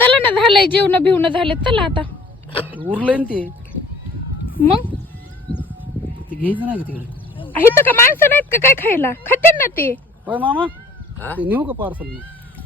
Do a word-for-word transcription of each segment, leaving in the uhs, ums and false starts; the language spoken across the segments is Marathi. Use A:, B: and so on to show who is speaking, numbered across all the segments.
A: चला ना, झालंय जेवण बिवणं झाले, चला आता.
B: उरलंय ना ते.
A: मग
B: ते घ्यायचं नाही का तिकडे?
A: इथं का माणसं नाहीत का काय खायला? खाते ना ते.
B: होय मामा, ते नेऊ का पार्सल?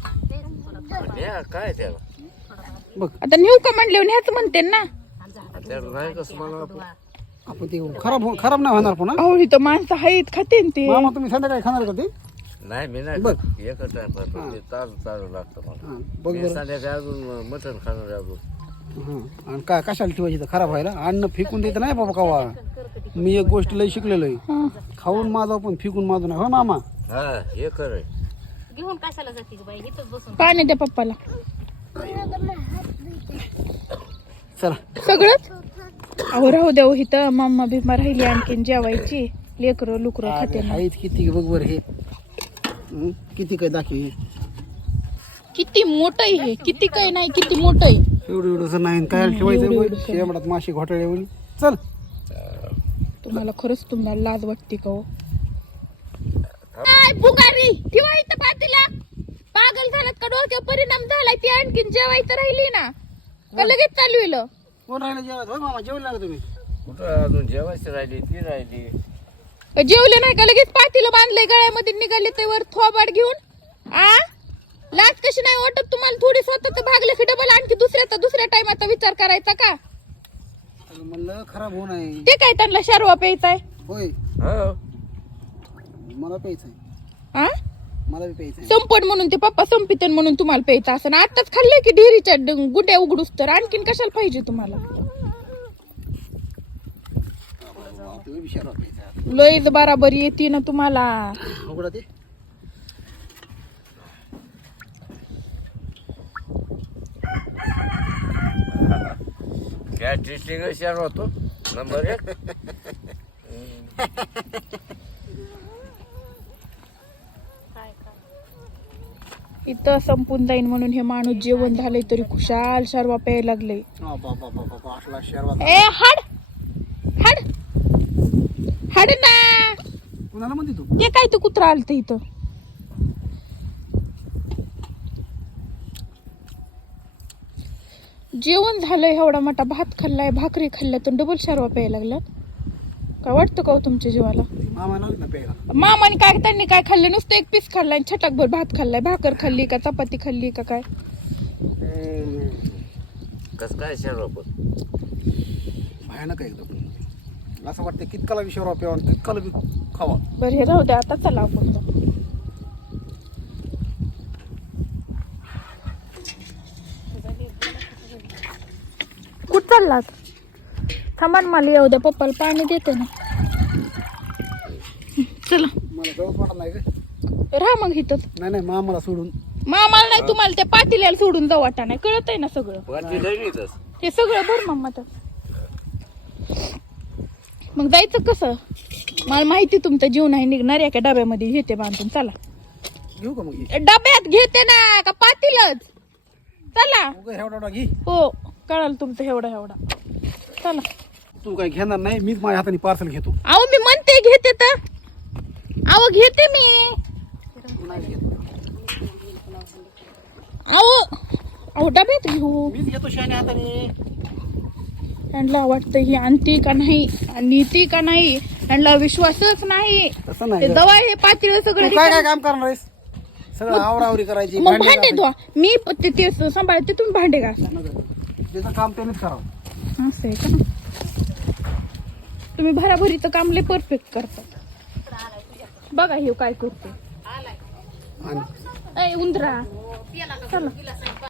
C: काय त्याला
B: बघ
A: आता नेऊ का म्हणले ह्याच म्हणते ना.
C: त्याला नाही कसं मला
B: आपण ते खराब हो- खराब नाही होणार पुन्हा.
A: अहो इथं माणसं आहेत, खाते ना ते.
B: मामा तुम्ही संध्याकाळी खाणार का ते?
C: नाही मी नाही
B: बघ.
C: एकच टाइम करतो ते ताजं ताजं लागतं मला.
B: हा, बघ
C: मी
B: बरं.
C: संध्याकाळी अजून मटण खाणार आहे अजून.
B: हा, आणि काय कशाला ठेवायची तर खराब व्हायला? अन्न फेकून द्यायचं नाही बाबा कवा. मी एक गोष्ट लई शिकलेलो आहे,
A: हा.
B: खाऊन माझा पण फेकून माझं नाही. हो मामा,
C: हा हे खरंय.
D: घेऊन कशाला जाते बाई इथंच बसून.
A: पाणी द्या पप्पाला.
B: चला.
A: सगळंच अहो राहू द्या. इथं मम्मा बिम्मा राहिली आणखीन जेवायची. लेकरं लुकरं खाते ना.
B: आहेत किती बघ बरं हे. हं, किती काय दाखवे.
A: किती मोठं आहे हे, किती काय नाही, किती मोठं आहे.
B: एवढं एवढंच नाही काय ठेवायचं
A: एवढं
B: बघ.
A: एवढंसं.
B: शेंबडात माशी घोटाळ्यावरी. चल.
A: तुम्हाला खरंच तुम्हाला लाज वाटते का हो? काय फुगारी ठेवा इथं पातीला. पागल झालात का? डोक्यावर परिणाम झालाय. ती आणखीन जेवायचं राहिली ना का लगेच चालू आहे?
B: कोण राहिलं जेवत? होय मामा, जेवण लागलं तुम्ही?
C: कुठं अजून जेवायची राहिली ती राहिली.
A: जेवले नाही का? लगेच पातीला बांधलंय गळ्यामध्ये, निघाले ते वर थोबाड घेऊन. आ लाज कशी नाही वाटत तुम्हाला? थोडी स्वतःच भागले की डबल आणखी दुसऱ्याचा दुसऱ्या टाइमाचा विचार करायचा का?
B: अगं म्हणलं खराब होऊ नये.
A: ते काय त्यांना शर्वा प्यायचाय?
B: होय,
C: हो
B: मला प्यायचंय.
A: आ
B: मला बी प्यायचंय.
A: संपण म्हणून ते पप्पा संपितन म्हणून तुम्हाला प्यायचं असं. आताच खाल्ले की डेअरीच्या ड- गुट्या उघडूस तर आणखीन कशाला पाहिजे तुम्हाला?
B: तुम्ही बी शराब प्यायचा.
A: लयच बराबर येते ना तुम्हाला.
B: उघडा ते.
C: त्या टेस्टिंग शेअर होतो नंबर एक.
A: इथं संपून जाईन म्हणून हे माणूस जेवण झालंय तरी खुशाल शर्वा प्यायला लागले.
B: हा, बाबा बाबा बाबा, असला शरबत.
A: ए हाड हाड हाड ना.
B: कुणाला म्हणते तू?
A: ते काय ते कुत्रा आलत इथं. जेवण झालंय, एवढा मोठा भात खाल्लाय, भाकरी खाल्ल्या तर डबल शर्वा प्यायला लागला. काय वाटतं का हो तुमच्या जीवाला?
B: मामा नाही ना प्यायला.
A: मामाने काय त्यांनी काय खाल्लं? नुसतं एक पीस खाल्लाय, छटाकभर भात खाल्लाय. भाकर खाल्ली का चपाती खाल्ली का काय?
C: कसं काय शेअर पण
B: भयानक आहे एकदम. असं वाटतं कितकाला बी शराब प्यावा, कितकाला बी खावा.
A: बरं हे राहू द्या, आता चला आपण जाऊ. कुठं चाललात? थांबा ना, मला येऊ द्या, पप्पाला पाणी देते ना. चला
B: मला जवळ वाटत नाही का?
A: राहा मग इथंच.
B: नाही नाही, मामाला सोडून.
A: मामाला नाही, तुम्हाला त्या पातील्याला सोडून जाऊ वाटा नाही. कळत आहे ना सगळं.
C: वाटली नाही तस.
A: हे सगळं भर मम्मा तर. मग जायचं कसं? मला माहिती तुमचा जीव नाही निघणार. एका डब्यामध्ये घेते बांधून. चला
B: घेऊ का मग हे?
A: डब्यात घेते ना का पातीलच? चला.
B: उगा एवढा एवढा घे.
A: हो कळाल तुमचं एवढा एवढा. चला.
B: तू काही घेणार नाही, मीच माझ्या हाताने पार्सल घेतो.
A: अहो मी म्हणते घेते तर. अहो घेते मी. अहो अहो डब्यात घेऊ.
B: मीच घेतो शाने हाताने.
A: यांना वाटतं ही आणती का नाही, नीती का नाही, यांना विश्वासच नाही.
B: तसं
A: ते
B: नाही.
A: जवळ हे पातीला सगळं
B: तू काय काय काम करणार आहेस? सगळं आवरावरी करायची.
A: मग
B: भांडी
A: भांडे
B: घासायची.
A: धुवा. मी प- ते ते सांभाळते, तुम्ही भांडे घासा.
B: त्याचं काम त्यानेच करावं.
A: असं आहे का? तुम्ही भराभरीचं काम लय परफेक्ट करतात. बघा हे काय करते.
B: आणि
A: ए उंदरा चला.